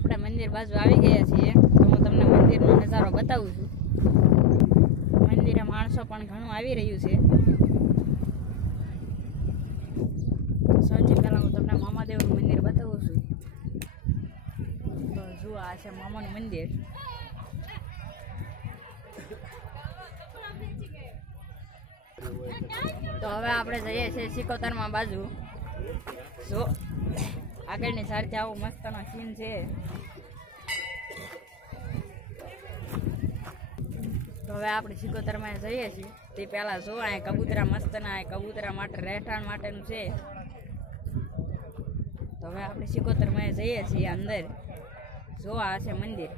આપણે મંદિર બાજુ આવી ગયા છીએ, તો હું તમને મંદિરનો નજારો બતાવું છું. મંદિરે માણસો પણ ઘણું આવી રહ્યું છે. સૌથી પહેલાં હું તમને મામાદેવનું મંદિર બતાવું છું. તો જુઓ, આ છે મામાનું મંદિર. તો હવે આપણે જઈએ છીએ સિકોતરમાં બાજુ. જો આગળની સાઈડ આવું મસ્તનો સીન છે. તો હવે આપણે સિકોતરમાં જઈએ છીએ. તે પહેલાં જો અહીંયા કબૂતરા મસ્તના કબૂતરા માટે રહેઠાણ માટેનું છે. તો હવે આપણે સિકોતરમાં જઈએ છીએ અંદર. જો, આ છે મંદિર.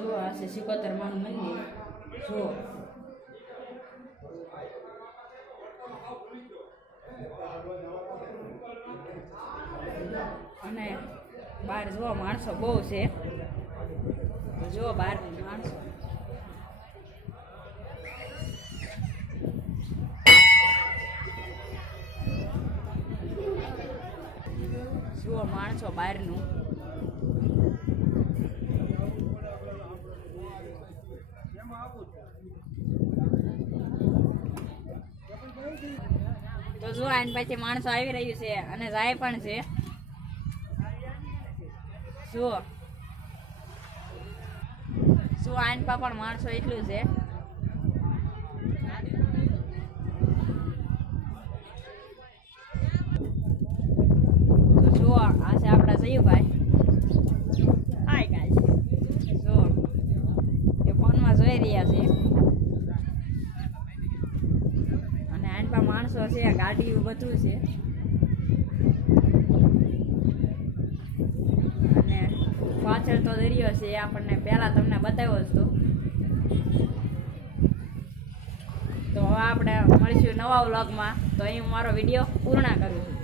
જો, આ છે સિકોતરમાનું મંદિર. જો. અને બહાર જો માણસો બહુ છે. જો બહાર માણસો. જુઓ માણસો બહારનું. તો જો આની પાછી માણસો આવી રહ્યું છે અને જાય પણ છે. જુઓ. જુઓ આની પા પણ માણસો એટલું છે. જુઓ આ છે આપણા જયુભાઈ હાય ગાઈસ. જુઓ એ ફોનમાં જોઈ રહ્યા છે. અને આની માણસો છે ગાડી બધું છે અને પાછળ તો દરિયો છે, એ આપણને પહેલાં તમને બતાવ્યો હતો તો હવે આપણે મળીશું નવા વ્લોગમાં. તો અહીં હું મારો વીડિયો પૂર્ણ કરું છું.